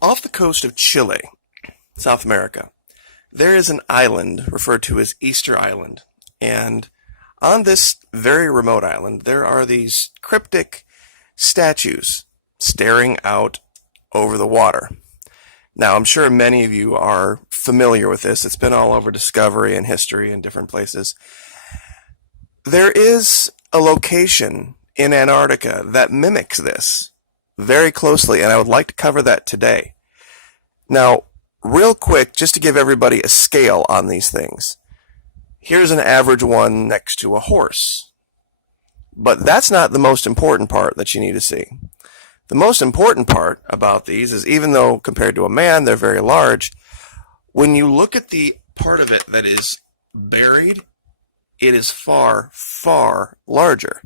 Off the coast of Chile, South America, there is an island referred to as Easter Island. And on this very remote island, there are these cryptic statues staring out over the water. Now, I'm sure many of you are familiar with this. It's been all over Discovery and History and different places. There is a location in Antarctica that mimics this very closely, and I would like to cover that today. Now, real quick, just to give everybody a scale on these things. Here's an average one next to a horse. But that's not the most important part that you need to see. The most important part about these is, even though compared to a man they're very large, when you look at the part of it that is buried, it is far, far larger.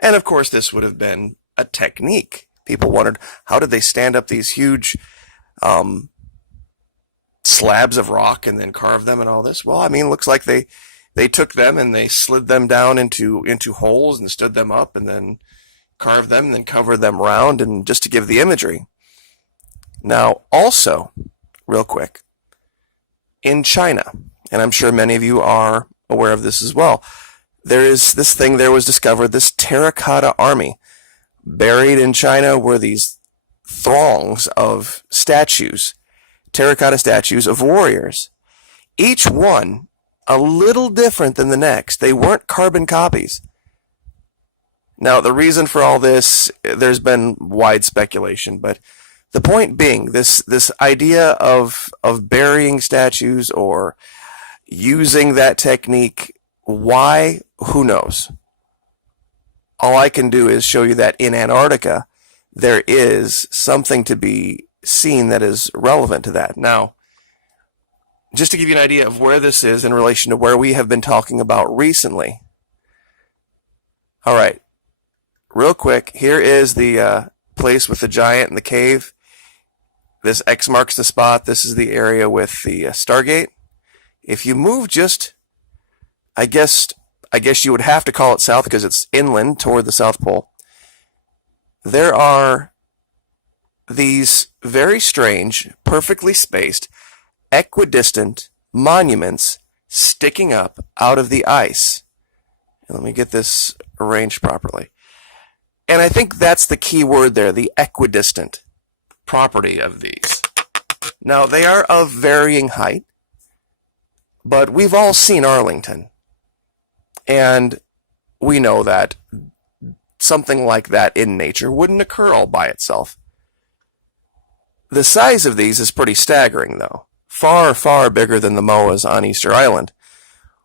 And of course this would have been a technique. People wondered, how did they stand up these huge slabs of rock and then carve them and all this? Well, I mean, it looks like they took them and they slid them down into holes and stood them up and then carved them and then covered them round, and just to give the imagery. Now, also, real quick, in China, and I'm sure many of you are aware of this as well, there is this thing there was discovered, this terracotta army. Buried in China were these throngs of statues, terracotta statues of warriors. Each one a little different than the next. They weren't carbon copies. Now, the reason for all this, there's been wide speculation, but the point being, this idea of burying statues or using that technique, why? Who knows? All I can do is show you that in Antarctica, there is something to be seen that is relevant to that. Now, just to give you an idea of where this is in relation to where we have been talking about recently. All right. Real quick, here is the place with the giant and the cave. This X marks the spot. This is the area with the Stargate. If you move just, I guess you would have to call it south because it's inland toward the South Pole. There are these very strange, perfectly spaced, equidistant monuments sticking up out of the ice. Let me get this arranged properly. And I think that's the key word there, the equidistant property of these. Now, they are of varying height, but we've all seen Arlington. And we know that something like that in nature wouldn't occur all by itself. The size of these is pretty staggering, though. Far, far bigger than the MOAs on Easter Island,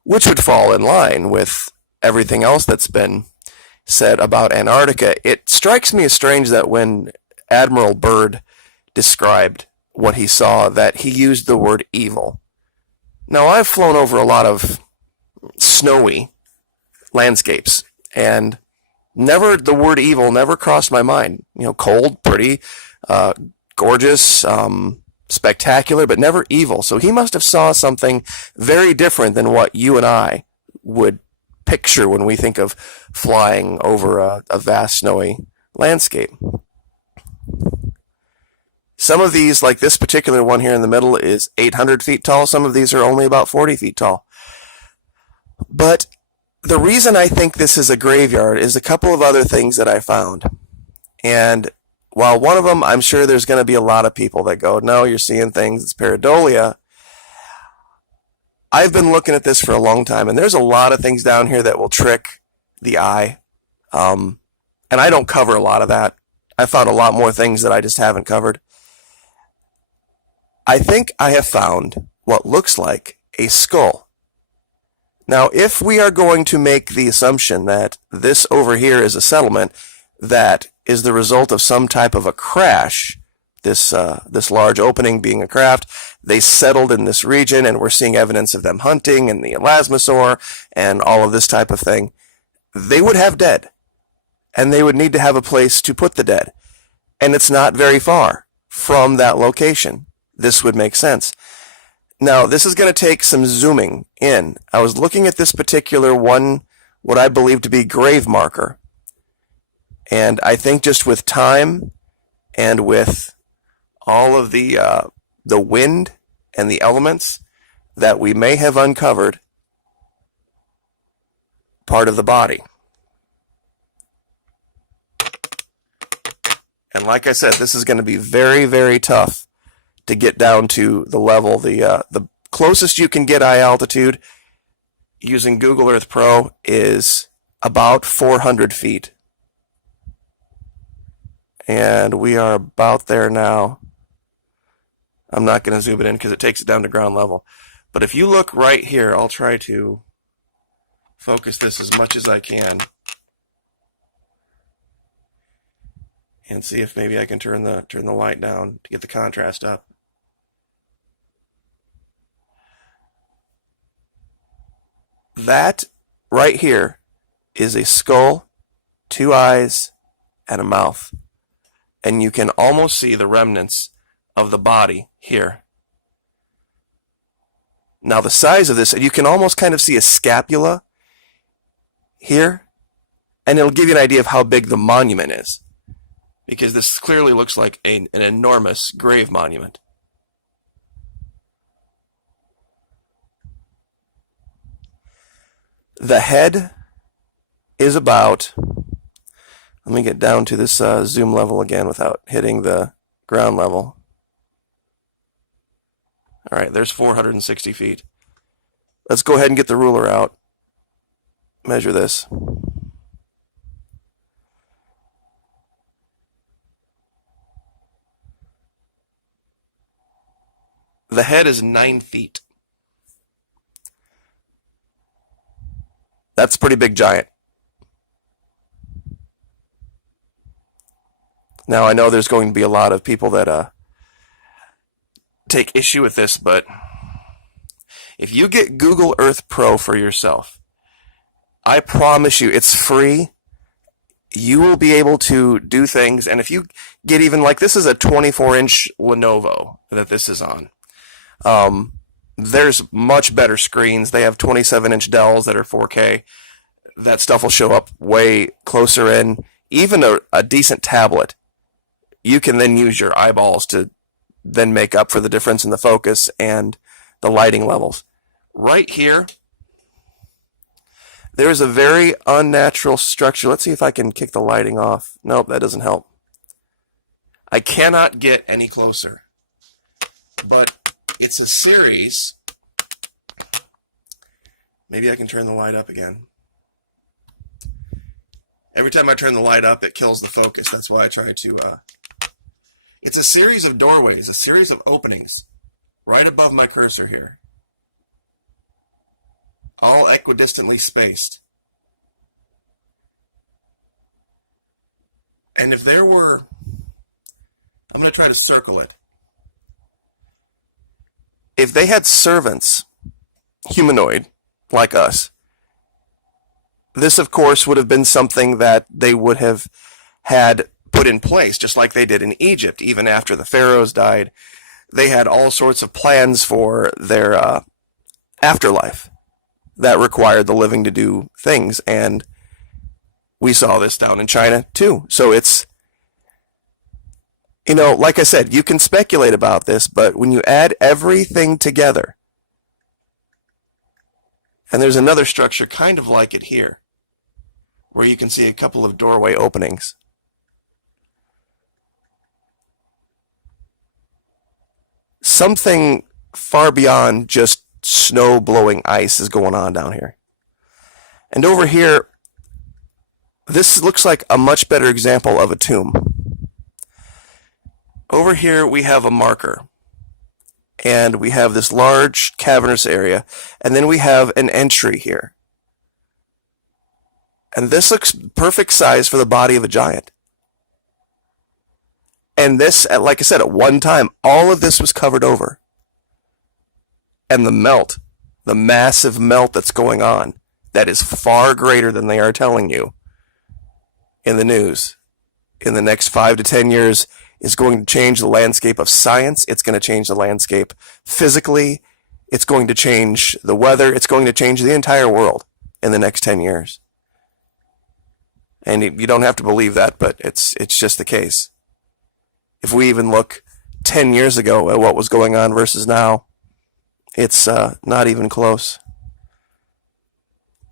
which would fall in line with everything else that's been said about Antarctica. It strikes me as strange that when Admiral Byrd described what he saw, that he used the word evil. Now, I've flown over a lot of snowy landscapes, and the word evil never crossed my mind. Cold, pretty, gorgeous, spectacular, but never evil. So he must have saw something very different than what you and I would picture when we think of flying over a vast snowy landscape. Some of these, like this particular one here in the middle, is 800 feet tall. Some of these are only about 40 feet tall. But the reason I think this is a graveyard is a couple of other things that I found. And while one of them, I'm sure there's going to be a lot of people that go, no, you're seeing things, it's pareidolia. I've been looking at this for a long time, and there's a lot of things down here that will trick the eye. And I don't cover a lot of that. I found a lot more things that I just haven't covered. I think I have found what looks like a skull. Now, if we are going to make the assumption that this over here is a settlement that is the result of some type of a crash, this large opening being a craft, they settled in this region, and we're seeing evidence of them hunting and the elasmosaur and all of this type of thing, they would have dead, and they would need to have a place to put the dead. And it's not very far from that location. This would make sense. Now, this is going to take some zooming in. I was looking at this particular one, what I believe to be grave marker. And I think just with time and with all of the wind and the elements that we may have uncovered part of the body. And like I said, this is going to be very, very tough to get down to the level. The closest you can get high altitude using Google Earth Pro is about 400 feet. And we are about there now. I'm not going to zoom it in because it takes it down to ground level. But if you look right here, I'll try to focus this as much as I can. And see if maybe I can turn the light down to get the contrast up. That right here is a skull, 2 eyes, and a mouth. And you can almost see the remnants of the body here. Now the size of this, you can almost kind of see a scapula here, and it'll give you an idea of how big the monument is, because this clearly looks like an enormous grave monument. The head is about, let me get down to this zoom level again without hitting the ground level. All right, there's 460 feet. Let's go ahead and get the ruler out. Measure this. The head is 9 feet. That's a pretty big giant. Now, I know there's going to be a lot of people that take issue with this, but if you get Google Earth Pro for yourself, I promise you it's free. You will be able to do things, and if you get even, like, this is a 24-inch Lenovo that this is on. There's much better screens. They have 27-inch Dells that are 4K. That stuff will show up way closer in. Even a decent tablet, you can then use your eyeballs to then make up for the difference in the focus and the lighting levels. Right here, there's a very unnatural structure. Let's see if I can kick the lighting off. Nope, that doesn't help. I cannot get any closer. But it's a series. Maybe I can turn the light up again. Every time I turn the light up, it kills the focus. That's why I try to... It's a series of doorways, a series of openings, right above my cursor here. All equidistantly spaced. And if there were... I'm going to try to circle it. If they had servants, humanoid, like us, this, of course, would have been something that they would have had put in place, just like they did in Egypt. Even after the pharaohs died, they had all sorts of plans for their afterlife that required the living to do things, and we saw this down in China, too. So it's, you know, like I said, you can speculate about this, but when you add everything together, and there's another structure kind of like it here, where you can see a couple of doorway openings. Something far beyond just snow blowing ice is going on down here. And over here, this looks like a much better example of a tomb. Over here we have a marker, and we have this large cavernous area, and then we have an entry here. And this looks perfect size for the body of a giant. And this, like I said, at one time, all of this was covered over. And the melt, the massive melt that's going on, that is far greater than they are telling you in the news, in the next 5 to 10 years, is going to change the landscape of science. It's going to change the landscape physically. It's going to change the weather. It's going to change the entire world in the next 10 years. And you don't have to believe that, but it's just the case. If we even look 10 years ago at what was going on versus now, it's not even close.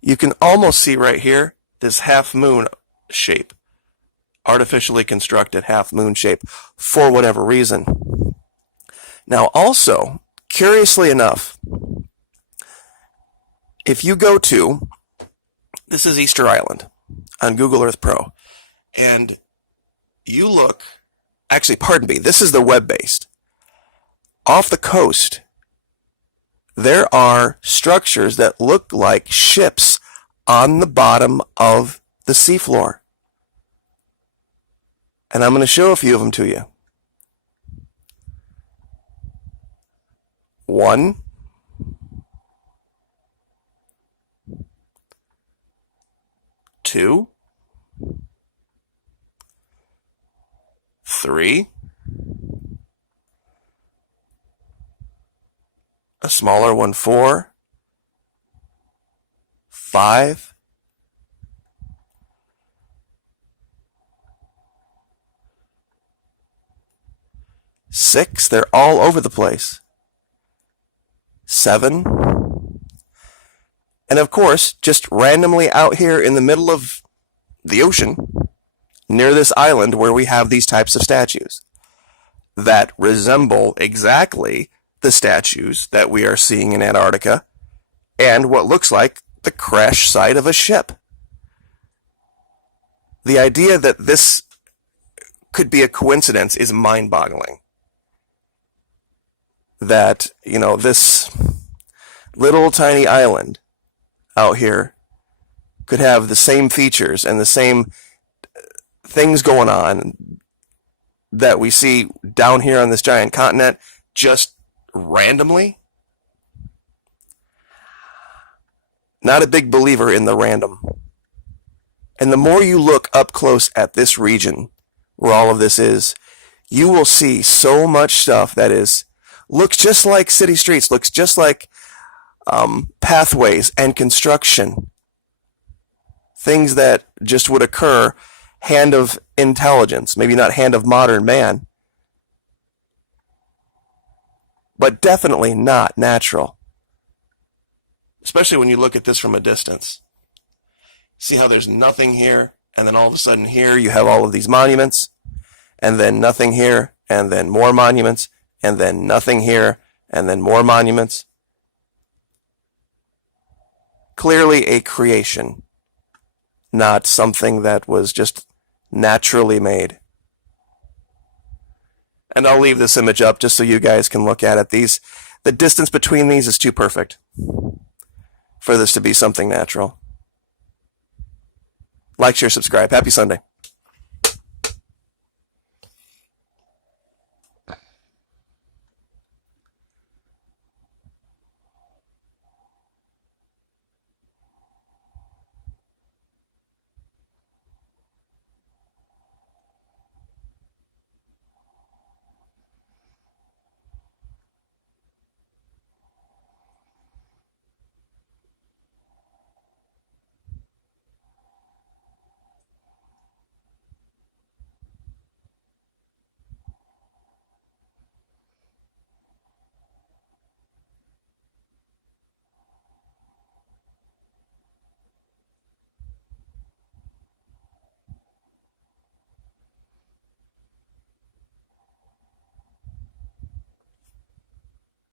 You can almost see right here this half moon shape, artificially constructed half moon shape for whatever reason. Now also, curiously enough, if you go to, this is Easter Island on Google Earth Pro, and you look, actually, pardon me, this is the web-based. Off the coast, there are structures that look like ships on the bottom of the seafloor. And I'm going to show a few of them to you. 1, 2, 3, a smaller one, 4, 5, 6, they're all over the place. 7, and of course, just randomly out here in the middle of the ocean, near this island where we have these types of statues that resemble exactly the statues that we are seeing in Antarctica and what looks like the crash site of a ship. The idea that this could be a coincidence is mind-boggling. That, this little tiny island out here could have the same features and the same things going on that we see down here on this giant continent just randomly. Not a big believer in the random. And the more you look up close at this region where all of this is, you will see so much stuff that looks just like city streets, looks just like pathways and construction. Things that just would occur hand of intelligence, maybe not hand of modern man, but definitely not natural. Especially when you look at this from a distance. See how there's nothing here, and then all of a sudden here you have all of these monuments, and then nothing here, and then more monuments, and then nothing here, and then more monuments. Clearly a creation, not something that was just naturally made. And I'll leave this image up just so you guys can look at it. The distance between these is too perfect for this to be something natural. Like, share, subscribe. Happy Sunday.